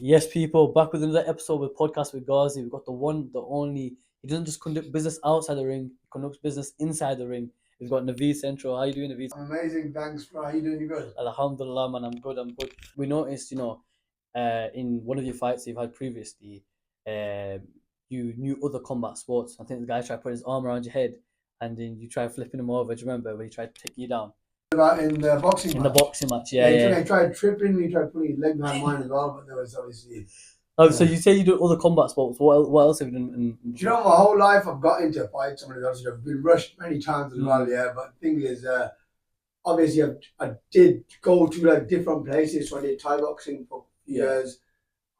Yes, people, back with another episode with Podcast with Ghazi. We've got the one, the only. He doesn't just conduct business outside the ring, he conducts business inside the ring. We've got Naveed Central. How you doing, Naveed? I'm amazing, thanks, bro. How you doing? You good? Alhamdulillah, man, I'm good. We noticed, in one of your fights you've had previously, um, you knew other combat sports. I think the guy tried putting his arm around your head and then you tried flipping him over. Do you remember when he tried to take you down? About in the boxing In the match. boxing match, Yeah, yeah, yeah. he tried tripping, he tried putting his leg behind mine as well, but there was obviously. Oh, so you say you do other combat sports. What else have you done? Do you know, my whole life I've got into fights. Somebody else, I've been rushed many times as well, yeah. But the thing is, obviously, I did go to like different places. So I did Thai boxing for a few years.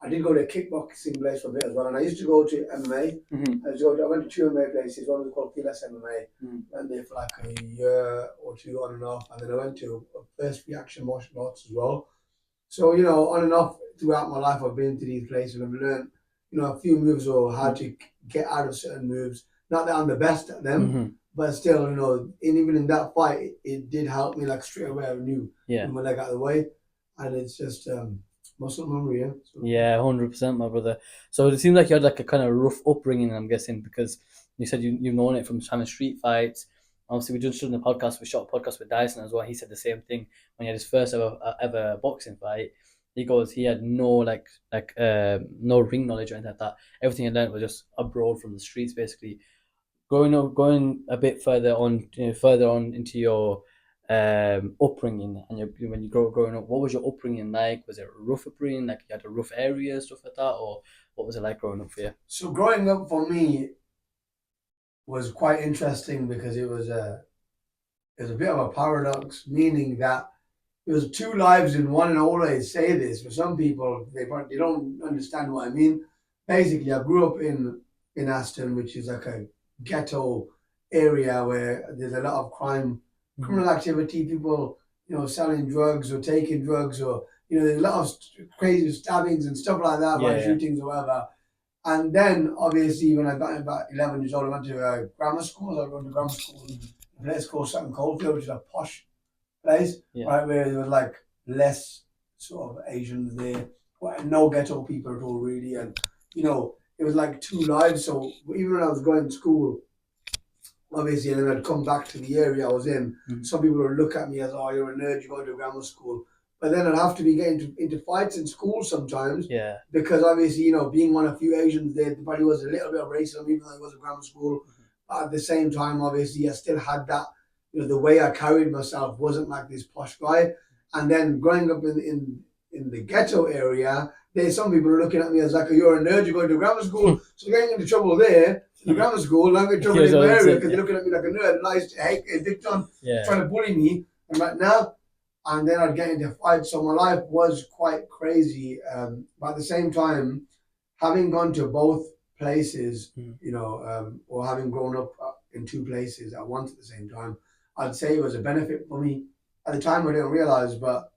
I did go to a kickboxing place for a bit as well, and I used to go to MMA. I went to two MMA places. One was called Pilas MMA. Went there for like a year or two on and off, and then I went to first reaction martial arts as well. So on and off throughout my life, I've been to these places. I've learned a few moves or how to get out of certain moves. Not that I'm the best at them, but still, even in that fight, it did help me like straight away. I knew my leg out of the way, and it's just. Muscle memory, yeah. So. Yeah, 100%, my brother. So it seems like you had like a kind of rough upbringing, I'm guessing, because you said you've known it from having street fights. Obviously, we just done the podcast. We shot a podcast with Dyson as well. He said the same thing when he had his first ever boxing fight. He goes, he had no ring knowledge or anything like that. Everything he learned was just abroad from the streets, basically. Going a bit further on into your upbringing and when you growing up, what was your upbringing like? Was it a rough upbringing, like you had a rough area, stuff like that, or what was it like growing up for you? So growing up for me was quite interesting because it was a bit of a paradox, meaning that it was two lives in one, and I always say this. For some people, they don't understand what I mean. Basically, I grew up in Aston, which is like a ghetto area where there's a lot of criminal activity, people selling drugs or taking drugs, or there's a lot of crazy stabbings and stuff like that, by shootings or whatever. And then obviously when I got about 11 years old, I went to grammar school. I went to grammar school in a place called Sutton Coldfield, which is a posh place, right, where there was like less sort of Asians there, no ghetto people at all really, and it was like two lives. So even when I was going to school, obviously, and then I'd come back to the area I was in, some people would look at me as, oh, you're a nerd, you go to grammar school. But then I'd have to be getting into fights in school sometimes, because obviously, being one of a few Asians there, there probably was a little bit of racism, even though it was a grammar school. But at the same time, obviously, I still had that, the way I carried myself wasn't like this posh guy. And then growing up in the ghetto area, there's some people are looking at me as like, you're a nerd, you're going to grammar school. So getting into trouble there, in grammar school, I'm in trouble in my area because they're looking at me like a nerd, nice, hey, Dick John, trying to bully me. And right now, and then I'd get into fights. So my life was quite crazy. But at the same time, having gone to both places, or having grown up in two places at once at the same time, I'd say it was a benefit for me. At the time, I didn't realize, but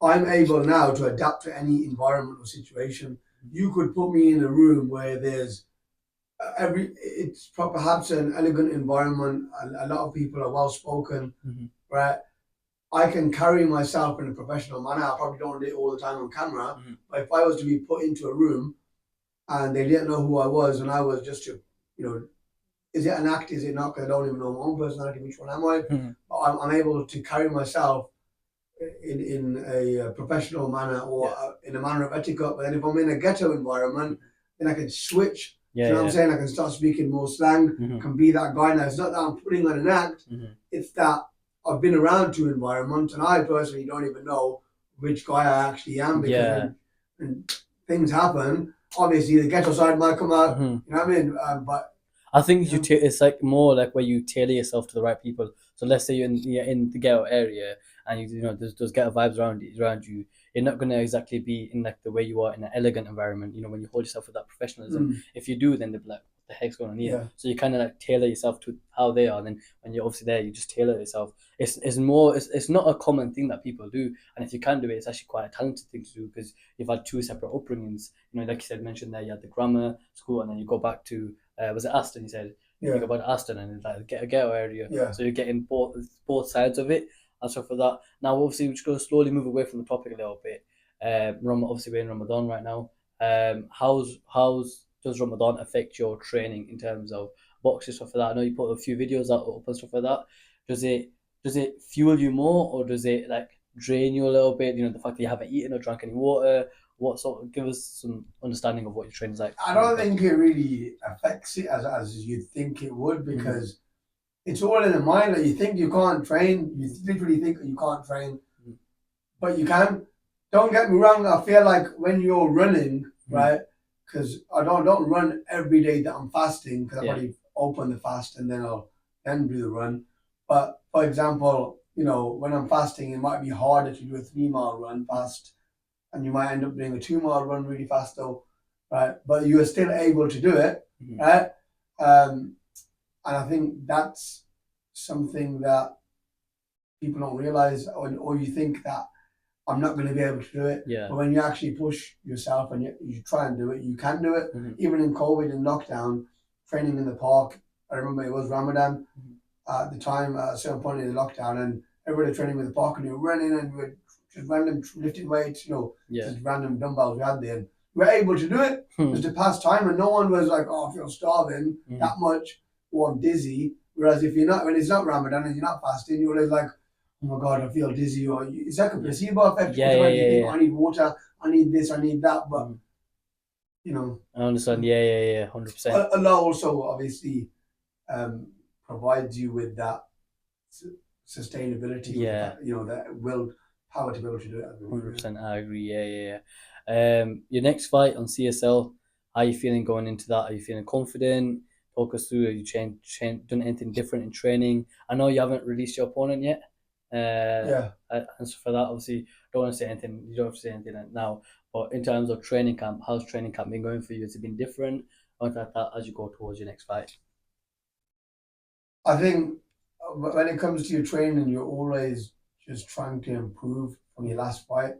I'm able now to adapt to any environment or situation. You could put me in a room where there's it's perhaps an elegant environment. A lot of people are well spoken, right? I can carry myself in a professional manner. I probably don't do it all the time on camera, but if I was to be put into a room and they didn't know who I was, and I was just to, is it an act? Is it not? Because I don't even know my own personality. Which one am I? But I'm able to carry myself in a professional manner, or in a manner of etiquette. But then if I'm in a ghetto environment, then I can switch. You know what I'm saying? I can start speaking more slang, can be that guy now. It's not that I'm putting on an act, it's that I've been around two environments and I personally don't even know which guy I actually am, because when things happen, obviously the ghetto side might come out, you know what I mean? But I think it's like more like where you tailor yourself to the right people. So let's say you're in the ghetto area and there's those ghetto vibes around you. You're not going to exactly be in like the way you are in an elegant environment. When you hold yourself with that professionalism. If you do, then they'll be like, what the heck's going on here? So you kind of like tailor yourself to how they are. Then when you're obviously there, you just tailor yourself. It's not a common thing that people do, and if you can do it, it's actually quite a talented thing to do, because you've had two separate upbringings. Like you said, mentioned there, you had the grammar school, and then you go back to was it Aston? He said you go back to Aston, and it's like a ghetto area. So you're getting both sides of it. And so for that, now obviously we're just going to slowly move away from the topic a little bit. Obviously we're in Ramadan right now. How's does Ramadan affect your training in terms of boxing stuff like that? I know you put a few videos out up and stuff like that. Does it fuel you more, or does it like drain you a little bit? You know, the fact that you haven't eaten or drank any water. What sort of give us some understanding of what your training's like? I don't think it really affects it as you'd think it would, because it's all in the mind. Like, you think you can't train, you literally think you can't train, but you can. Don't get me wrong. I feel like when you're running, right? Because I don't run every day that I'm fasting, because I've already opened the fast and then I'll then do the run. But for example, you know, when I'm fasting, it might be harder to do a 3 mile run fast, and you might end up doing a 2 mile run really fast though, right? But you are still able to do it, right? And I think that's something that people don't realize, or you think that I'm not going to be able to do it. Yeah. But when you actually push yourself and you try and do it, you can do it. Even in COVID and lockdown, training in the park, I remember it was Ramadan at the time, at a certain point in the lockdown, and everybody training in the park, and you were running and we were just random lifting weights, you know, just random dumbbells we had there. And we were able to do it just to pass time, and no one was like, oh, I feel starving that much, or I'm dizzy. Whereas if you're not, when it's not Ramadan and you're not fasting, you're always like, oh my God, I feel dizzy, or it's like a placebo effect. You think, I need water, I need this, I need that, but you know. I understand. Yeah, 100%. Allah also obviously provides you with that sustainability. That, you know, that will power to be able to do it. 100%. I agree. Yeah. Your next fight on CSL, how are you feeling going into that? Are you feeling confident? Talk us through. Have you done anything different in training? I know you haven't released your opponent yet. And so for that, obviously, don't want to say anything. You don't have to say anything now. But in terms of training camp, how's training camp been going for you? Has it been different, or like that as you go towards your next fight? I think when it comes to your training, you're always just trying to improve from your last fight.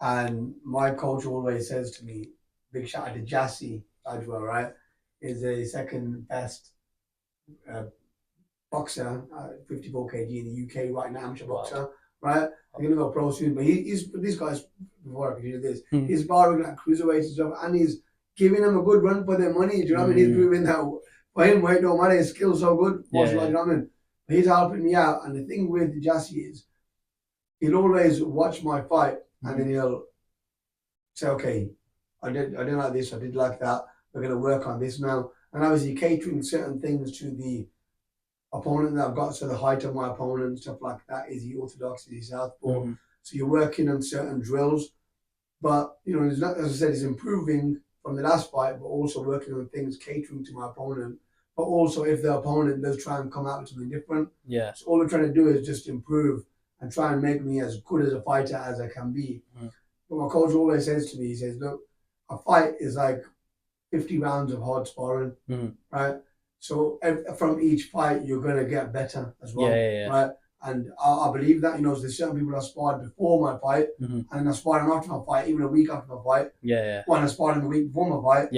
And my coach always says to me, big shout out to Ghazi as well, right? Is a second best boxer, 54 kg in the UK right now, amateur boxer, right? I'm going to go pro soon, but he's these guys, before I continue this, he's barring like cruiserweights and stuff, and he's giving them a good run for their money. Do you know what I mean? He's proving that for him, weight don't matter, his skill's so good. You know what I mean? But he's helping me out, and the thing with Jassy is, he'll always watch my fight, and then he'll say, okay, I didn't like this, I did like that, we're going to work on this now. And obviously catering certain things to the opponent that I've got, so the height of my opponent, stuff like that. Is he orthodox? Is he southpaw? So you're working on certain drills, but you know, it's not, as I said, it's improving from the last fight, but also working on things catering to my opponent. But also, if the opponent does try and come out with something different, so all we're trying to do is just improve and try and make me as good as a fighter as I can be. But my coach always says to me, he says, look, a fight is like 50 rounds of hard sparring, right? So from each fight, you're going to get better as well, right? And I believe that, you know, there's certain people that sparred before my fight, and I sparred them after my fight, even a week after my fight. One I sparred them a week before my fight.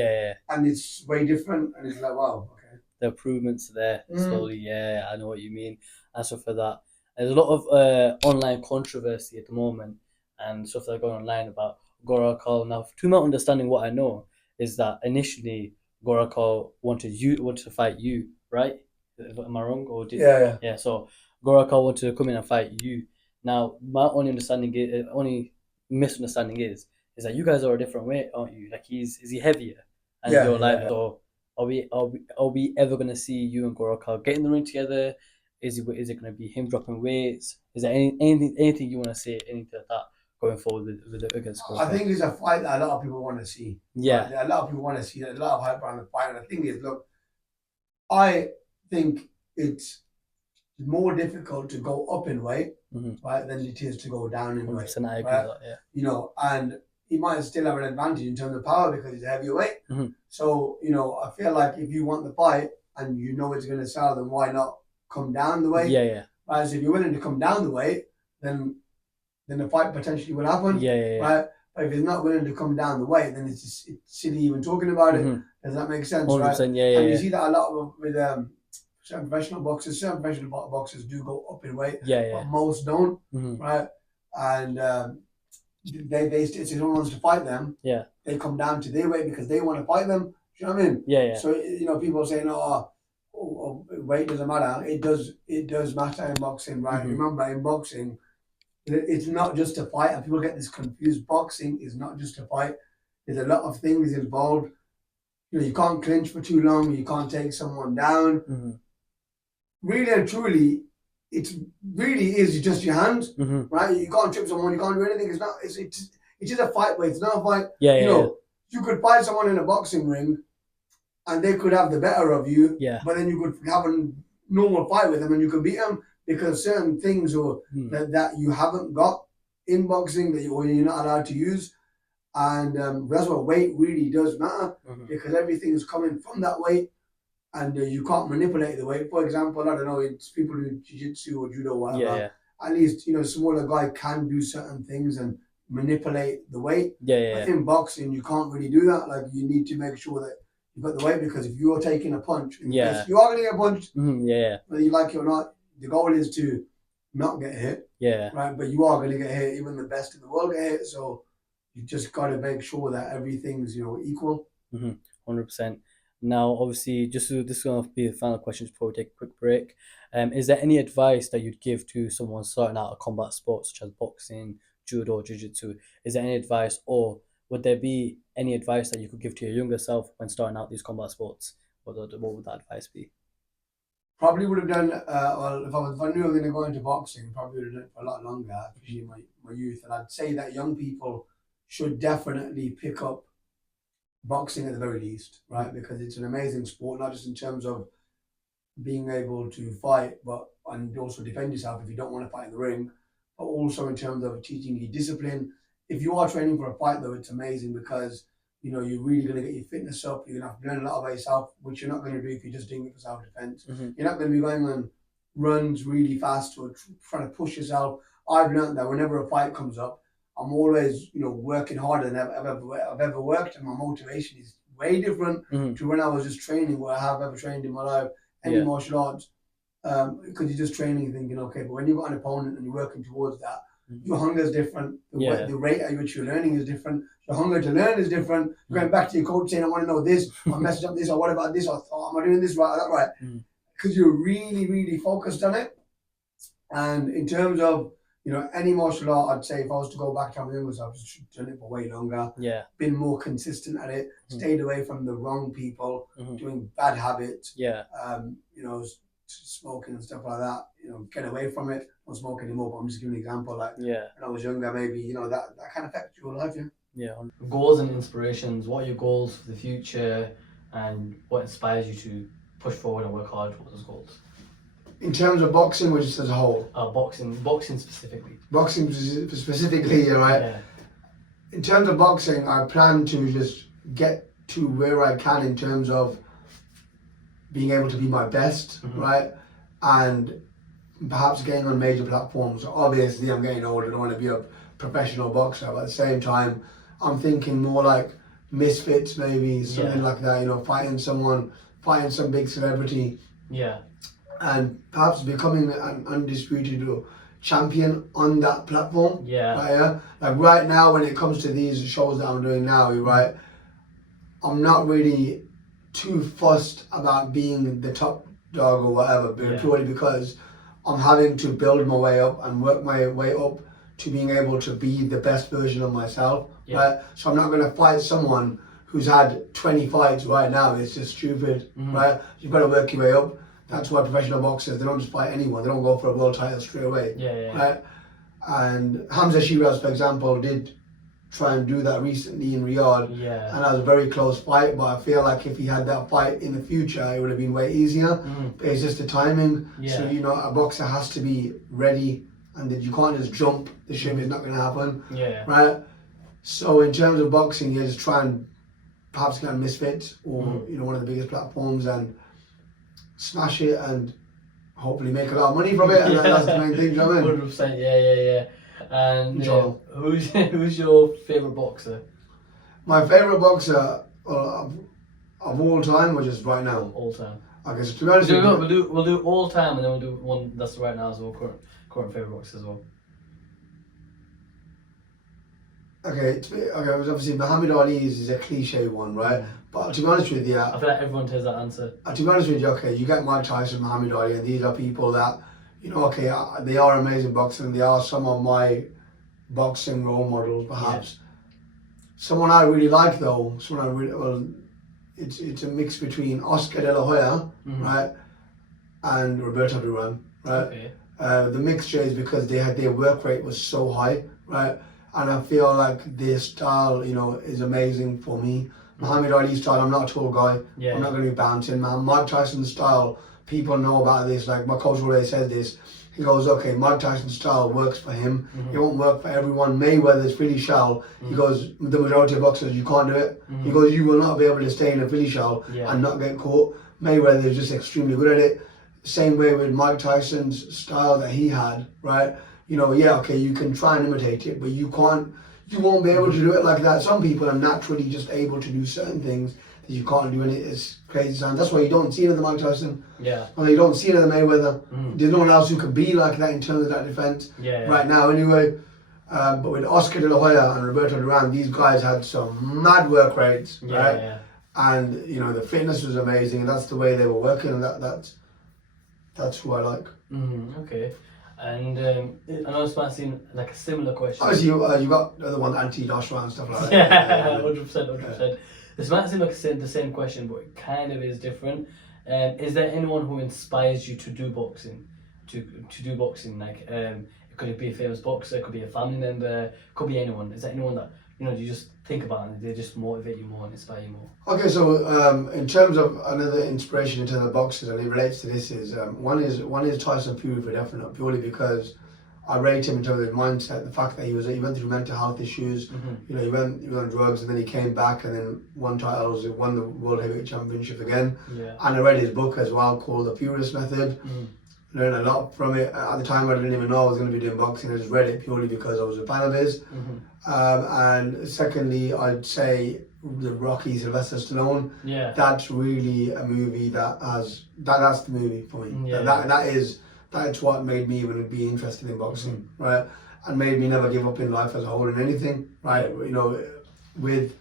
And it's way different, and it's like, wow, okay. The improvements there slowly. I know what you mean. And so for that, there's a lot of online controversy at the moment and stuff that are going online about Gorakal. Now, to my understanding, what I know is that initially Gorakal wanted to fight you, right? Am I wrong? Or Yeah. So Gorakal wanted to come in and fight you. Now, my only misunderstanding is that you guys are a different weight, aren't you? Like is he heavier? And you're lighter. So are we ever gonna see you and Gorakal get in the ring together? Is it gonna be him dropping weights? Is there anything you want to say? Anything like that going forward with against Gorakal? I think it's a fight that a lot of people want to see. A lot of people want to see that. A lot of hype around the fight. And the thing is, look, I think it's more difficult to go up in weight, right, than it is to go down in weight. I agree with that, You know, and he might still have an advantage in terms of power because he's a heavier weight. So, you know, I feel like if you want the fight and you know it's going to sell, then why not come down the weight? Right, so if you're willing to come down the weight, then the fight potentially will happen. Right? But if he's not willing to come down the weight, then it's silly even talking about it. Does that make sense? 100%, right? And you see that a lot with certain professional boxers. Certain professional boxers do go up in weight, but most don't. Right? And if someone wants to fight them, Yeah. they come down to their weight because they want to fight them. Do you know what I mean? Yeah. Yeah. So people saying, weight doesn't matter. It does matter in boxing, right? Mhm. Remember, in boxing, it's not just a fight, and people get this confused. Boxing is not just a fight. There's a lot of things involved. You can't clinch for too long. You can't take someone down. Mhm. Really and truly, it really is just your hands, Mhm. right? You can't trip someone. You can't do anything. It's not. It's just a fight, but it's not a fight. Yeah. Yeah. You could fight someone in a boxing ring, and they could have the better of you. Yeah. But then you could have a normal fight with them, and you could beat them because certain things that you haven't got in boxing or you're not allowed to use. And that's what weight really does matter, because everything is coming from that weight, and you can't manipulate the weight. For example, I don't know, it's people who do jiu-jitsu or judo or whatever. Yeah. At least smaller guy can do certain things and manipulate the weight. Yeah. But in boxing, you can't really do that. Like, you need to make sure that you've got the weight, because if you're taking a punch, yes, you are going to get punched, Yeah. whether you like it or not. The goal is to not get hit. Yeah. Right, but you are going to get hit. Even the best in the world get hit. So you just got to make sure that everything's equal. 100%. Now, obviously, this is going to be the final question before we take a quick break. Is there any advice that you'd give to someone starting out a combat sport such as boxing, judo, jiu-jitsu? Is there any advice, or would there be any advice that you could give to your younger self when starting out these combat sports? What would that advice be? Probably would have done, well, if I knew I was going to go into boxing, probably would have done it for a lot longer, especially in my youth. And I'd say that young people should definitely pick up boxing at the very least, right? Because it's an amazing sport, not just in terms of being able to fight, and also defend yourself if you don't want to fight in the ring, but also in terms of teaching you discipline. If you are training for a fight, though, it's amazing because you're really going to get your fitness up. You're going to have to learn a lot about yourself, which you're not going to do if you're just doing it for self-defense. You're not going to be going on runs really fast or trying to push yourself. I've learned that whenever a fight comes up, I'm always working harder than I've ever worked, and my motivation is way different to when I was just training, where I have ever trained in my life, any martial arts. Because you're just training thinking, okay, but when you've got an opponent and you're working towards that, your hunger is different. The rate at which you're learning is different. Your hunger to learn is different. You're going back to your coach saying, I want to know this, I messed up this, or what about this, or am I doing this right or that right? Because you're really, really focused on it. And in terms of, any martial art, I'd say if I was to go back to my younger self, I've just done it for way longer. Yeah. Been more consistent at it, stayed away from the wrong people, doing bad habits. Yeah. Smoking and stuff like that, get away from it. I don't smoke anymore, but I'm just giving an example. Like, when I was younger, maybe, that kind of affected your life, Yeah. Goals and inspirations. What are your goals for the future, and what inspires you to push forward and work hard towards those goals? In terms of boxing, or just as a whole? Boxing specifically. Boxing specifically, right? Yeah. In terms of boxing, I plan to just get to where I can in terms of being able to be my best, right? And perhaps getting on major platforms. Obviously, I'm getting older, I don't want to be a professional boxer, but at the same time, I'm thinking more like Misfits, maybe, something like that, fighting some big celebrity. Yeah. And perhaps becoming an undisputed champion on that platform. Yeah. Right, like right now, when it comes to these shows that I'm doing now, right, I'm not really too fussed about being the top dog or whatever, purely because I'm having to build my way up and work my way up to being able to be the best version of myself, right? So I'm not going to fight someone who's had 20 fights right now. It's just stupid, right? You've got to work your way up. That's why professional boxers, they don't just fight anyone. They don't go for a world title straight away, right? And Hamza Shiraz, for example, did try and do that recently in Riyadh, and that was a very close fight, but I feel like if he had that fight in the future, it would have been way easier. But it's just the timing. So a boxer has to be ready, and that you can't just jump. The ship is not going to happen, right? So in terms of boxing, you just try and perhaps get on Misfits or one of the biggest platforms and smash it and hopefully make a lot of money from it, and that's the main thing. You know what I mean? 100%. Yeah. And who's your favorite boxer? My favorite boxer of all time, or just right now? All time. Okay, so to be honest, we'll do all time, and then we'll do one that's right now as well. Current favorite boxer as well. Okay, obviously Muhammad Ali is a cliche one, right? But to be honest with you, I feel like everyone tells that answer. to be honest with you, okay, you get Mike Tyson, Muhammad Ali, and these are people that, okay, they are amazing boxing. They are some of my boxing role models, perhaps. Yeah. Someone I really like, though, it's a mix between Oscar De La Hoya, right, and Roberto Duran, right? Okay. The mixture is because their work rate was so high, right? And I feel like their style, is amazing for me. Muhammad Ali's style, I'm not a tall guy. Yeah. I'm not going to be bouncing, man. Mike Tyson's style, people know about this. Like my coach always says this. He goes, okay, Mike Tyson's style works for him. It won't work for everyone. Mayweather's Philly shell. He goes, the majority of boxers, you can't do it. He goes, you will not be able to stay in a Philly shell and not get caught. Mayweather is just extremely good at it. Same way with Mike Tyson's style that he had, right? Okay, you can try and imitate it, but you won't be able to do it like that. Some people are naturally just able to do certain things that you can't do, and it's crazy sound. That's why you don't see another Mike Tyson. Yeah. Or you don't see another Mayweather. There's no one else who could be like that in terms of that defense right now anyway. But with Oscar De La Hoya and Roberto Duran, these guys had some mad work rates, right? Yeah. And, the fitness was amazing, and that's the way they were working, and that's who I like. Okay. And I know this might seem like a similar question. Obviously, you got the other one, anti-Joshua and stuff like that. Yeah, 100%. This might seem like the same question, but it kind of is different. Is there anyone who inspires you to do boxing? To do boxing, like could it be a famous boxer? It could be a family member. Could be anyone. Is there anyone that you just think about and they just motivate you more and inspire you more? Okay, so in terms of another inspiration in terms of boxers, and it relates to this, is one is Tyson Fury for definite, purely because I rate him in terms of his mindset, the fact that he went through mental health issues, he went on drugs, and then he came back and then won titles, won the World Heavyweight Championship again. Yeah. And I read his book as well called The Furious Method. Learned a lot from it. At the time I didn't even know I was going to be doing boxing. I just read it purely because I was a fan of his. And secondly, I'd say the Rocky Sylvester Stallone. Yeah. That's really a movie that's the movie for me. Yeah. That's what made me even be interested in boxing, right? And made me never give up in life as a whole in anything, right? With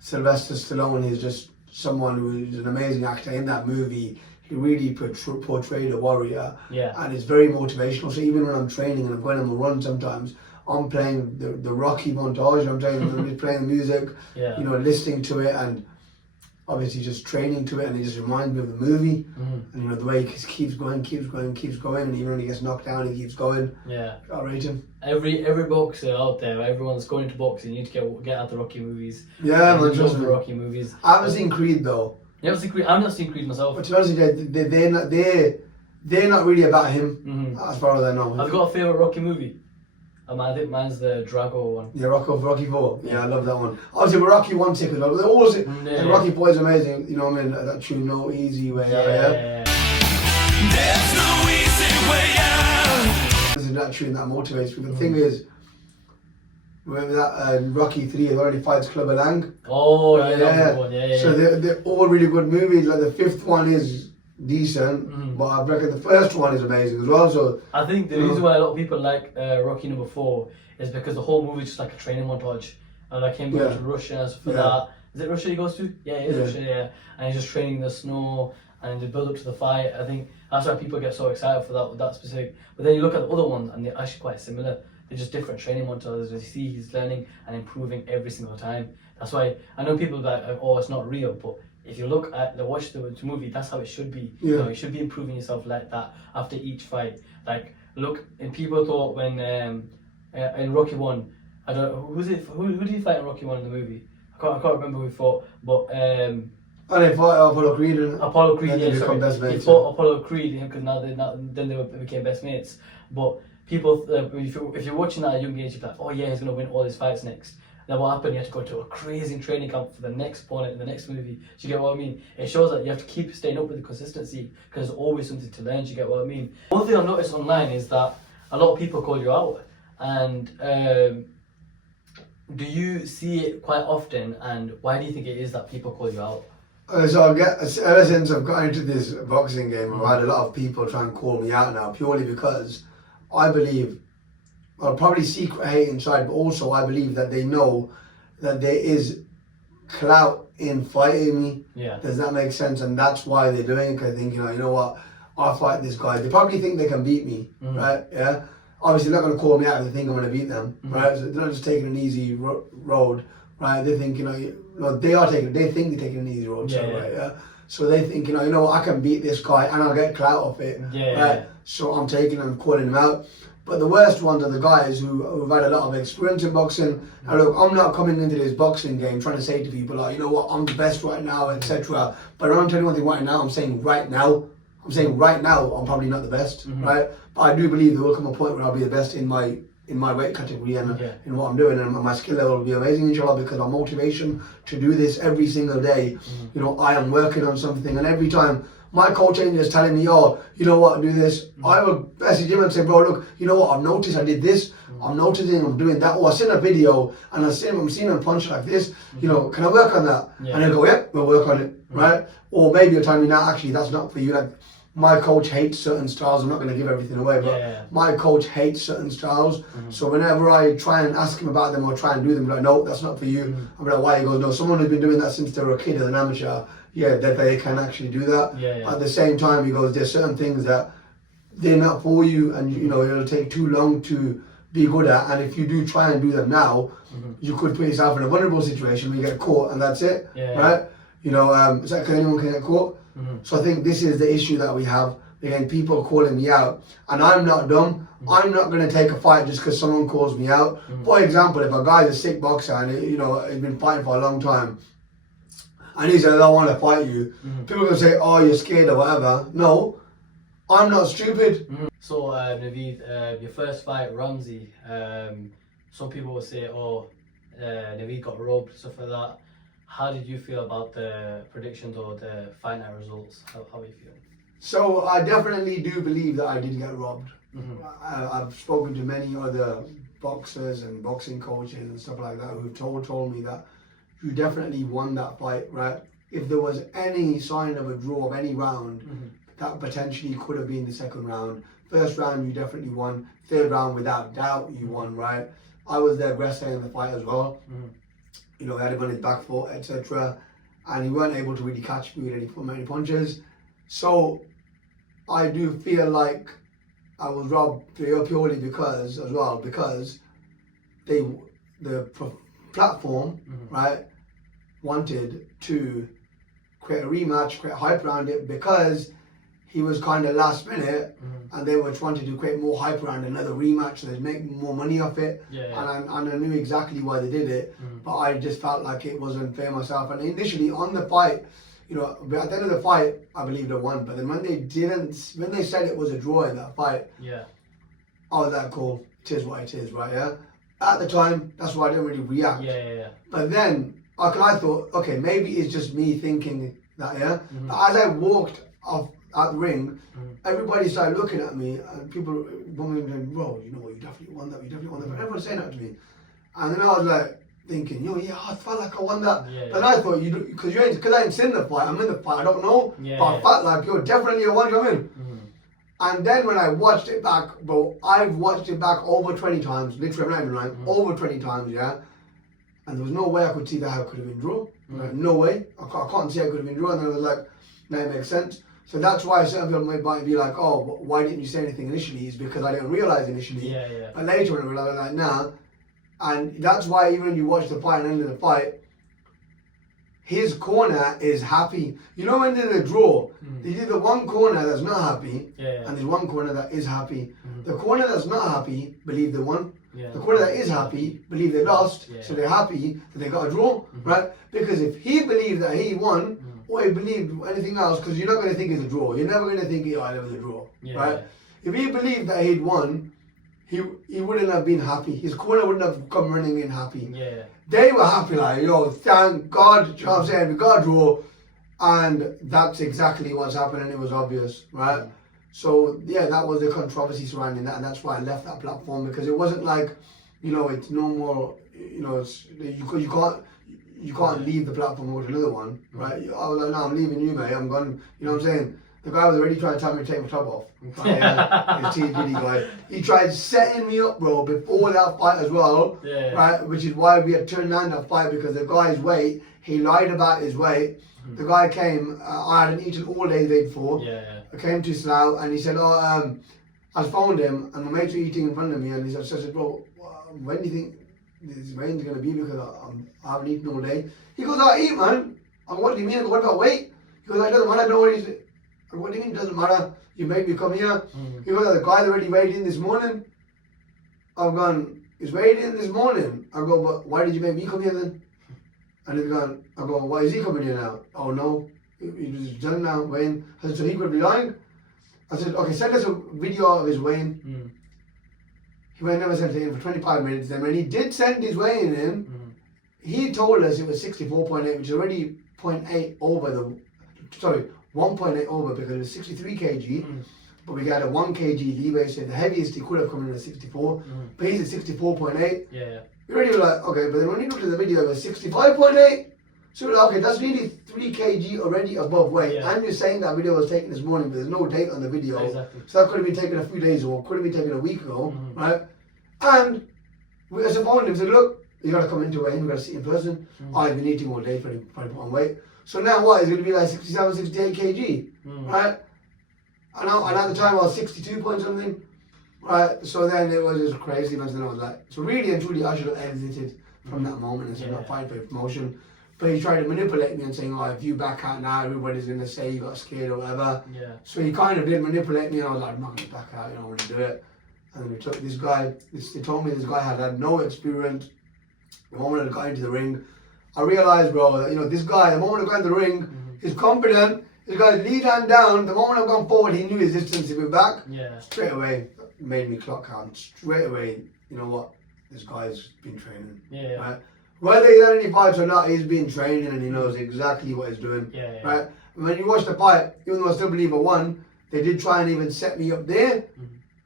Sylvester Stallone, he's just someone who's an amazing actor. In that movie, he really portrayed a warrior, and it's very motivational. So even when I'm training and I'm going on a run, sometimes I'm playing the Rocky montage. I'm playing the music, listening to it, and obviously just training to it, and it just reminds me of the movie. And the way he keeps going, and even when he gets knocked down, he keeps going. Yeah, I rate him. Every boxer out there, everyone that's going into boxing, you need to get out the Rocky movies. Yeah, man, just the Rocky movies. I haven't seen Creed though. You haven't seen Creed? I've not seen Creed myself. But to be honest with you, they're not really about him, as far as I know. Have you got a favourite Rocky movie? I think mine's the Drago one. Yeah, Rocky 4. Yeah, I love that one. Obviously, with Rocky 1 tickets, but they're always, and Rocky 4 is amazing. You know what I mean? That tune, No Easy Way Out. Yeah. There's no easy way out. This is that tune that motivates me. The thing is, with that Rocky 3, it already fights Clubber Lang. Oh, yeah. One. Yeah. So they're all really good movies. Like the fifth one is decent, but I reckon the first one is amazing as well. So I think the reason why a lot of people like Rocky number 4 is because the whole movie is just like a training montage, and like him going to Russia for that. Is it Russia he goes to? Yeah, it is Russia. Yeah, and he's just training in the snow and the build up to the fight. I think that's why people get so excited for that specific. But then you look at the other ones and they're actually quite similar. They're just different training montages. You see he's learning and improving every single time. That's why I know people are like, oh, it's not real, but if you look at watch the movie, that's how it should be. Yeah. You should be improving yourself like that after each fight. Like look, and people thought when in Rocky 1, I don't know who did he fight in Rocky 1 in the movie? I can't remember who he fought, but and they fought Apollo Creed. Apollo Creed, yeah, sorry. He fought Apollo Creed because then they became best mates. But people, if you're watching that at a young age, you're like, oh yeah, he's gonna win all his fights next. Then what happened? You have to go to a crazy training camp for the next opponent in the next movie. Do you get what I mean? It shows that you have to keep staying up with the consistency because there's always something to learn. Do you get what I mean? One thing I've noticed online is that a lot of people call you out, and do you see it quite often? And why do you think it is that people call you out? So ever since I've got into this boxing game, I've had a lot of people try and call me out now, purely because I believe I'll probably secret hate inside, but also I believe that they know that there is clout in fighting me. Yeah. Does that make sense? And that's why they're doing it, because they think, you know what, I'll fight this guy. They probably think they can beat me, right? Yeah. Obviously, they're not going to call me out if they think I'm going to beat them, right? So they're not just taking an easy road, right? They think, they think they're taking an easy road, right? Yeah. So they think, you know what, I can beat this guy and I'll get clout off it, right? Yeah. So I'm taking them, calling them out. But the worst ones are the guys who've had a lot of experience in boxing. And look, I'm not coming into this boxing game trying to say to people, like, you know what, I'm the best right now, etc. But I'm telling you one thing right now, I'm saying right now, I'm probably not the best, right? But I do believe there will come a point where I'll be the best in my weight category and in what I'm doing, and my skill level will be amazing, inshallah, because my motivation to do this every single day, I am working on something, and every time my coach is telling me, oh, you know what, do this, I will message him and say, bro, look, you know what, I've noticed I did this, I'm noticing I'm doing that, or I've seen a video and I'm seeing him punch like this, can I work on that? And he'll go, yeah, we'll work on it, right? Or maybe you'll tell me, nah, actually, that's not for you. Like, my coach hates certain styles. I'm not going to give everything away, but my coach hates certain styles. So whenever I try and ask him about them or try and do them, like, no, that's not for you. I'm like, why? He goes, no, someone who's been doing that since they were a kid as an amateur, that they can actually do that. At the same time, he goes, there's certain things that they're not for you, and it'll take too long to be good at. And if you do try and do them now, you could put yourself in a vulnerable situation where you get caught, and that's it, right? It's like anyone can get caught. So I think this is the issue that we have. Again, people calling me out, and I'm not dumb. I'm not going to take a fight just because someone calls me out. For example, if a guy's a sick boxer and he's been fighting for a long time, and he says, I don't want to fight you, people are going to say, oh, you're scared or whatever. No, I'm not stupid. So Naveed, your first fight, Ramsey, some people will say, oh, Naveed got robbed, stuff like that. How did you feel about the predictions or the fight night results? How are you feeling? So I definitely do believe that I did get robbed. I've spoken to many other boxers and boxing coaches and stuff like that who've told me that you definitely won that fight, right? If there was any sign of a draw of any round, that potentially could have been the second round. First round, you definitely won. Third round, without doubt, you won, right? I was the aggressor in the fight as well. He had him on his back foot, etc. And he weren't able to really catch me with any punches. So I do feel like I was robbed purely because the platform, right, wanted to create a rematch, create hype around it, because he was kind of last minute, and they were trying to create more hype around another rematch, so they'd make more money off it. And I knew exactly why they did it, but I just felt like it wasn't fair myself. And initially on the fight, at the end of the fight, I believed I won. But then when they said it was a draw in that fight, I was like, cool, it is what it is, right? Yeah. At the time, that's why I didn't really react. But then I thought, okay, maybe it's just me thinking that, But as I walked off at the ring, everybody started looking at me, and people wondering, bro, you definitely won that, Everyone was saying that to me. And then I was like thinking, I felt like I won that. But I thought, because I ain't seen the fight, I'm in the fight, I don't know, but I felt like, definitely you won, you know what I mean? And then when I watched it back, bro, I've watched it back over 20 times, literally, I'm not even lying, over 20 times, and there was no way I could see that I could have been drawn. Like, no way, I can't see I could have been drawn. And I was like, now it makes sense. So that's why certain people might be like, oh, but why didn't you say anything initially? Is because I didn't realize initially. But later when I realized, like, nah. And that's why even when you watch the fight and end of the fight, his corner is happy. When there's a draw, there's either one corner that's not happy, and there's one corner that is happy. The corner that's not happy believe they won. The corner that is happy believe they lost, so they're happy that they got a draw, right? Because if he believed that he won, or he believed anything else, because you're not going to think it's a draw. You're never going to think, it was a draw, right? If he believed that he'd won, he wouldn't have been happy. His corner wouldn't have come running in happy. They were happy, like, thank God, you know what I'm saying, we got a draw. And that's exactly what's happened, and it was obvious, right? So, that was the controversy surrounding that, and that's why I left that platform, because it wasn't like, it's no more, you can't leave the platform with another one, right? I was like, no, I'm leaving you, mate, I'm gone, you know what I'm saying? The guy was already trying to tell me to take my top off. His T Diddy guy. He tried setting me up, bro, before that fight as well. Yeah. Right, which is why we had turned down that fight, because the guy's weight, he lied about his weight. The guy came, I hadn't eaten all day the day before. Yeah. I came to Slough and he said, I phoned him and my mates were eating in front of me, and he said, so I said, bro, when do you think this rain's going to be, because I haven't eaten all day? He goes, I eat, man. I go, what do you mean? I go, what about weight? He goes, it doesn't matter, don't worry. I go, what do you mean it doesn't matter? You made me come here. He goes, the guy already weighed in this morning. I've gone, he's weighed in this morning. I go, but why did you make me come here then? And he's gone, I go, why is he coming here now? Oh no, he was done now, weighing. I said, so he could be lying? I said, okay, send us a video of his weighing. He never sent it in for 25 minutes. Then when he did send his weighing in, he told us it was 64.8, which is already 0.8 over the, sorry, 1.8 over, because it was 63 kg. But we got a 1 kg leeway, so the heaviest he could have come in at 64. But he's at 64.8. Yeah. We already were like, okay, but then when you looked at the video, it was 65.8. So we're like, okay, that's nearly 3 kg already above weight. Yeah. And you're saying that video was taken this morning, but there's no date on the video. Exactly. So that could have been taken a few days ago, could have been taken a week ago, right? And we as a phone him said, look, you got to come into weigh-in, we got to see in person. I've been eating all day trying to put on weight. So now what? It's going to be like 67, 68 kg, right? And at the time I was 62 point something, right? So then it was just crazy, man. So then I was like, so really and truly I should have exited from that moment and said, not fight for promotion. But he tried to manipulate me and saying, oh, if you back out now, everybody's going to say you got scared or whatever. Yeah. So he kind of did manipulate me, and I was like, I'm not going to back out, I don't want to do it. And then we took this guy, they told me this guy had no experience. The moment I got into the ring, I realized, bro, that, this guy, the moment I got into the ring, he's confident, he's got his lead hand down. The moment I've gone forward, he knew his distance, he went back. Yeah. Straight away, made me clock count. Straight away, you know what, this guy's been training. Yeah. Right? Whether he's had any fights or not, he's been training and he knows exactly what he's doing. Yeah. Right? When you watch the fight, even though I still believe I won, they did try and even set me up there.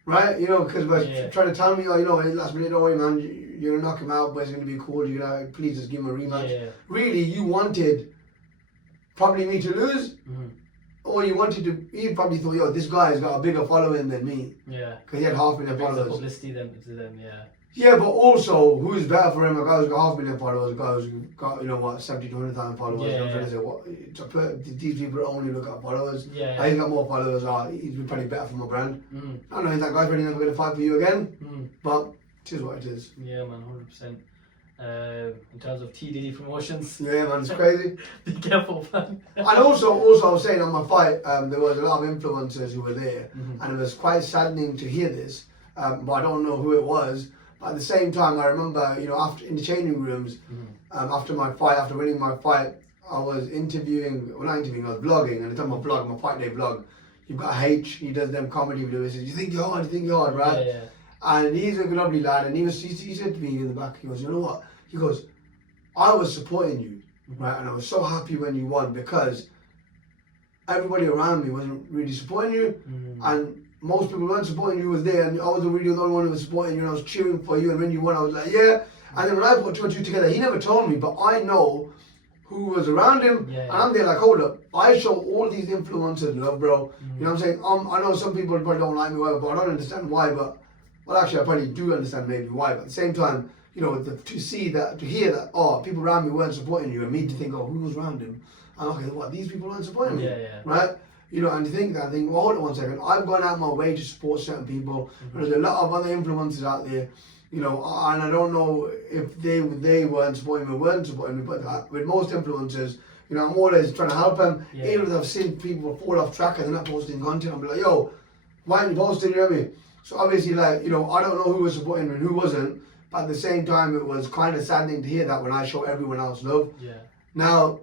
Right? Because they're trying to tell me, last minute, don't worry, man, you're going to knock him out, but it's going to be cool. You're going to please just give him a rematch. Yeah. Really, you wanted probably me to lose, or you probably thought, this guy's got a bigger following than me. Yeah. Because he had 500,000 followers. Publicity to them, yeah. Yeah, but also, who's better for him? A guy who's got 500,000 followers, a guy who's got, 70 to 100,000 followers. Yeah, I'm trying to say, these people only look at followers. Yeah. He's got more followers, he's probably better for my brand. I don't know if that guy's probably never going to fight for you again, but it is what it is. Yeah, man, 100%. In terms of T Diddy promotions. Yeah, man, it's crazy. Be careful, man. And also, I was saying on my fight, there was a lot of influencers who were there, and it was quite saddening to hear this, but I don't know who it was. At the same time, I remember, after in the changing rooms, after my fight, after winning my fight, I was I was vlogging, and it's on my vlog, my fight day vlog. You've got H, he does them comedy videos. He says, you think you're hard, right? Yeah. And he's a lovely lad, and he said to me in the back, he goes, you know what? He goes, I was supporting you, right? And I was so happy when you won, because everybody around me wasn't really supporting you, and most people weren't supporting you was there, and I was really the only one who was supporting you, and I was cheering for you, and when you won, I was like, yeah. And then when I put 2 and 2 together, he never told me, but I know who was around him, and I'm there like, hold up, I show all these influencers love, bro. You know what I'm saying? I know some people probably don't like me, but I don't understand why, well, actually, I probably do understand maybe why, but at the same time, to hear that, people around me weren't supporting you, and me to think, who was around him? And okay, what, these people weren't supporting me, right? And you think that, well, hold on 1 second, I've gone out my way to support certain people, and there's a lot of other influencers out there, and I don't know if they weren't supporting me, but with most influencers, I'm always trying to help them, even if I've seen people fall off track and they're not posting content, I'm like, yo, why aren't you posting, you know what I mean? So obviously, I don't know who was supporting me and who wasn't, but at the same time, it was kind of saddening to hear that when I show everyone else love. Yeah. Now,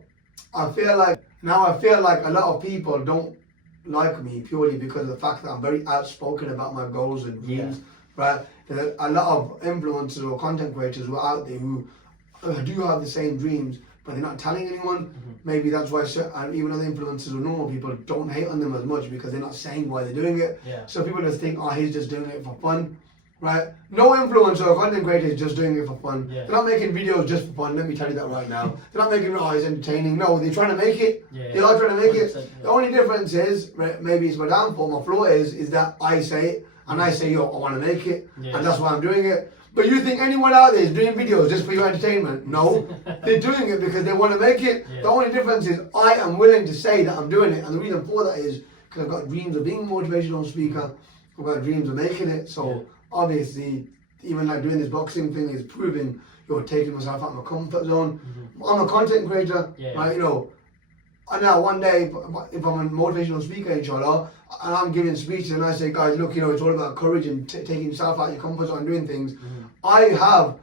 I feel like a lot of people don't like me purely because of the fact that I'm very outspoken about my goals and dreams, right? A lot of influencers or content creators who are out there who do have the same dreams, but they're not telling anyone. Maybe that's why even other influencers or normal people don't hate on them as much, because they're not saying why they're doing it. Yeah. So people just think, he's just doing it for fun, right? No influencer or content creator is just doing it for fun. Yeah. They're not making videos just for fun. Let me tell you that right now. They're not making it's entertaining. No, they're trying to make it. Yeah. They are trying to make it. 100%, The only difference is, right, maybe it's my downfall, my flaw is that I say it and I say, yo, I want to make it, Yeah. and that's why I'm doing it. But you think anyone out there is doing videos just for your entertainment? No, they're doing it because they want to make it. Yeah. The only difference is I am willing to say that I'm doing it, and the reason for that is because I've got dreams of being a motivational speaker. I've got dreams of making it. So obviously, even like doing this boxing thing is proving you're taking myself out of my comfort zone. I'm a content creator, right? You know, and now one day, if I'm a motivational speaker, inshallah, and I'm giving speeches and I say, guys, look, you know, it's all about courage and taking yourself out of your comfort zone and doing things. I have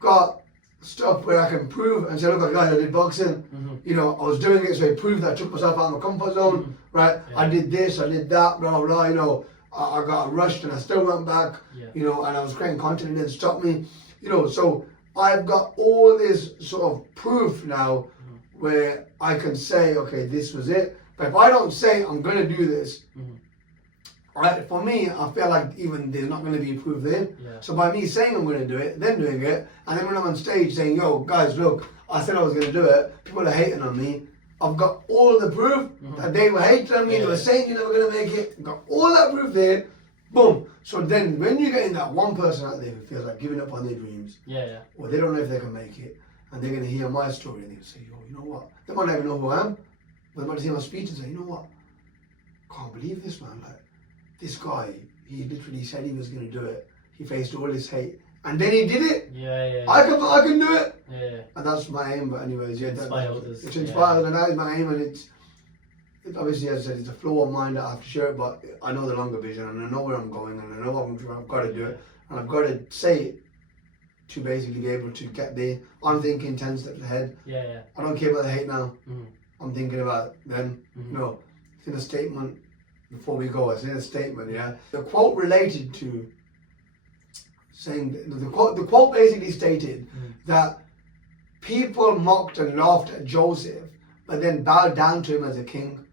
got stuff where I can prove and say, look, guys, I did boxing. You know, I was doing it, so I proved that I took myself out of my comfort zone, right? Yeah. I did this, I did that, blah, blah, blah, you know. I got rushed and I still went back, you know, and I was creating content and it didn't stop me, you know. So I've got all this sort of proof now where I can say, okay, this was it. But if I don't say I'm going to do this, right, for me, I feel like even there's not going to be proof there. So by me saying I'm going to do it, then doing it, and then when I'm on stage saying, yo, guys, look, I said I was going to do it, people are hating on me. I've got all the proof that they were hating on me, they were saying you're never going to make it. I've got all that proof there, boom. So then when you're getting that one person out there who feels like giving up on their dreams, or they don't know if they can make it, and they're going to hear my story and they'll say, yo, you know what? They might not even know who I am, but they might see my speech and say, you know what? Can't believe this, man. Like, this guy, he literally said he was going to do it. He faced all this hate. And then he did it. I can do it. And that's my aim. But anyways, Inspire others. It's inspired, and that is my aim. And it's obviously, as I said, it's a flaw of mine that I have to share it. But I know the longer vision, and I know where I'm going, and I know what I've got to do it, and I've got to say it to basically be able to get there. I'm thinking 10 steps ahead. I don't care about the hate now. I'm thinking about then. You know, it's in a statement. Before we go, it's in a statement. The quote related to saying the quote basically stated that people mocked and laughed at Joseph, but then bowed down to him as a king.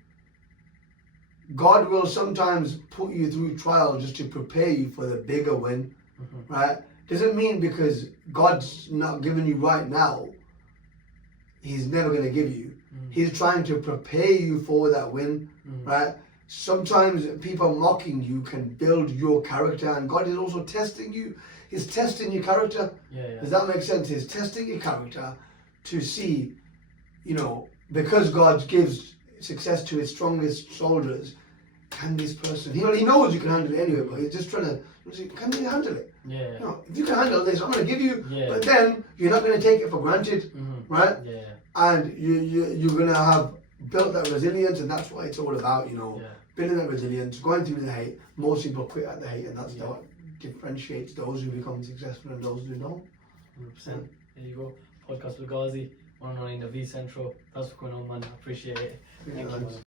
God will sometimes put you through trial just to prepare you for the bigger win, right? Doesn't mean because God's not giving you right now, He's never going to give you. He's trying to prepare you for that win, right? Sometimes people mocking you can build your character, and God is also testing you. He's testing your character. Does that make sense? He's testing your character to see, you know, because God gives success to His strongest soldiers. Can this person? He knows you can handle it anyway, but He's just trying to see, can you handle it? You know, if you can handle this, I'm going to give you. But then you're not going to take it for granted, right? And you're going to have built that resilience, and that's what it's all about, you know. Building that resilience, going through the hate. Most people quit at the hate, and that's what differentiates those who become successful and those who don't. 100%. There you go. Podcast with Ghazi, one and only Naveed Central. Thanks for coming on, man. I appreciate it. Thank you, man.